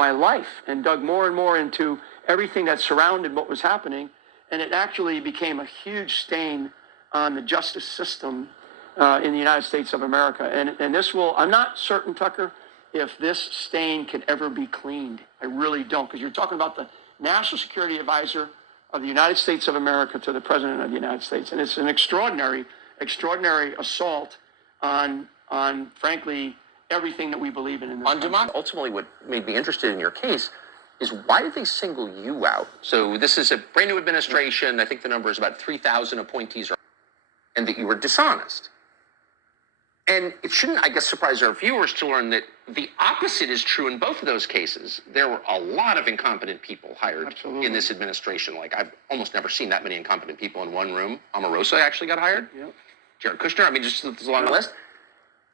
my life and dug more and more into everything that surrounded what was happening. And it actually became a huge stain on the justice system in the United States of America. And this will, I'm not certain, Tucker, if this stain can ever be cleaned. I really don't, because you're talking about the National Security Advisor of the United States of America to the President of the United States. And it's an extraordinary assault on frankly, everything that we believe in this country. Ultimately, what made me interested in your case is why did they single you out? So this is a brand new administration. I think the number is about 3,000 appointees, and that you were dishonest. And it shouldn't, I guess, surprise our viewers to learn that the opposite is true in both of those cases. There were a lot of incompetent people hired in this administration. Like, I've almost never seen that many incompetent people in one room. Omarosa actually got hired. Yep. Jared Kushner. I mean, just there's a long list.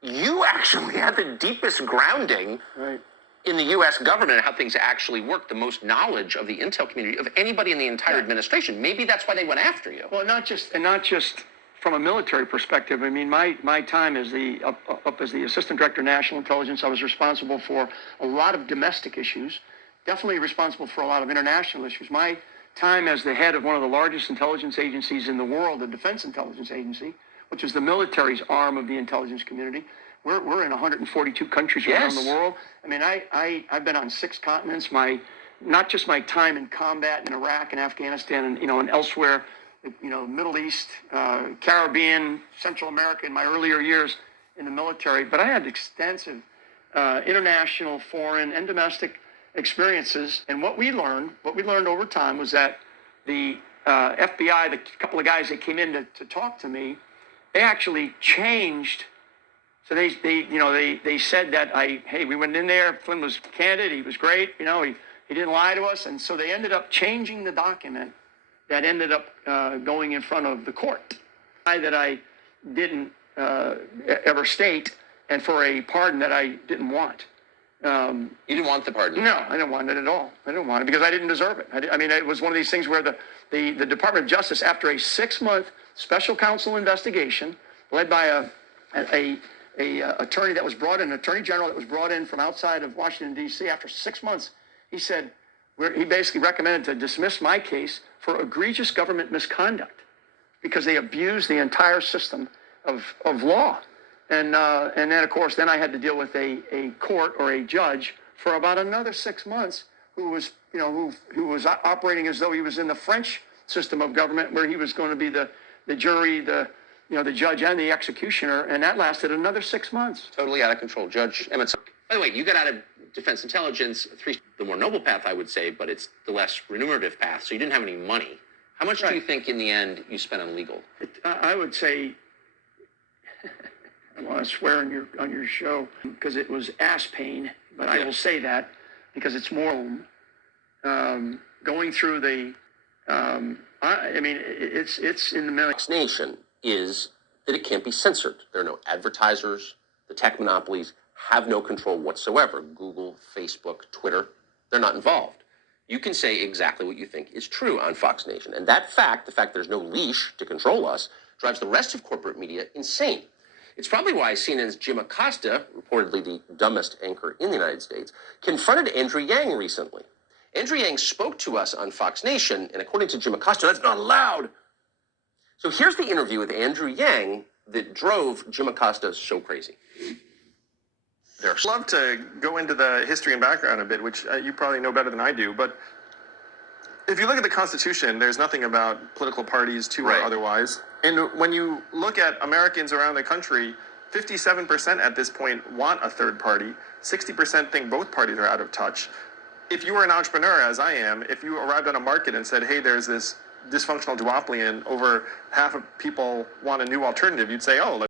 You actually had the deepest grounding in the U.S. government and how things actually work, the most knowledge of the intel community of anybody in the entire administration. Maybe that's why they went after you. Well, not just from a military perspective. I mean, my time as up as the Assistant Director of National Intelligence, I was responsible for a lot of domestic issues, definitely responsible for a lot of international issues. My time as the head of one of the largest intelligence agencies in the world, the Defense Intelligence Agency, which is the military's arm of the intelligence community. We're in 142 countries around the world. I mean, I've been on 6 continents. Not just my time in combat in Iraq and Afghanistan and, and elsewhere, Middle East, Caribbean, Central America in my earlier years in the military, but I had extensive international, foreign, and domestic experiences. And what we learned over time was that the FBI, the couple of guys that came in to talk to me, they actually changed. So they said that we went in there. Flynn was candid. He was great. He didn't lie to us. And so they ended up changing the document that ended up going in front of the court. That I didn't ever state, and for a pardon that I didn't want. You didn't want the pardon? No, I didn't want it at all. I didn't want it because I didn't deserve it. I mean, it was one of these things where the Department of Justice, after a 6-month special counsel investigation led by a attorney that was brought in, an attorney general that was brought in from outside of Washington, D.C., after 6 months, he said, he basically recommended to dismiss my case for egregious government misconduct because they abused the entire system of law. And then, of course, then I had to deal with a court or a judge for about another 6 months who was, who was operating as though he was in the French system of government, where he was going to be the jury, the judge and the executioner, and that lasted another 6 months. Totally out of control. Judge Emmett. By the way, you got out of defense intelligence, the more noble path, I would say, but it's the less remunerative path, so you didn't have any money. How much do you think, in the end, you spent on legal? I would say, I want to swear on your show, because it was ass pain, but I will say that because it's more going through the, it's in the millions. Fox Nation is that it can't be censored. There are no advertisers. The tech monopolies have no control whatsoever. Google, Facebook, Twitter, they're not involved. You can say exactly what you think is true on Fox Nation. And that fact, the fact there's no leash to control us, drives the rest of corporate media insane. It's probably why CNN's Jim Acosta, reportedly the dumbest anchor in the United States, confronted Andrew Yang recently. Andrew Yang spoke to us on Fox Nation, and according to Jim Acosta, that's not allowed. So here's the interview with Andrew Yang that drove Jim Acosta so crazy. I'd love to go into the history and background a bit, which you probably know better than I do, but if you look at the Constitution, there's nothing about political parties or otherwise. And when you look at Americans around the country, 57% at this point want a third party. 60% think both parties are out of touch. If you were an entrepreneur, as I am, if you arrived on a market and said, hey, there's this dysfunctional duopoly and over half of people want a new alternative, you'd say, oh,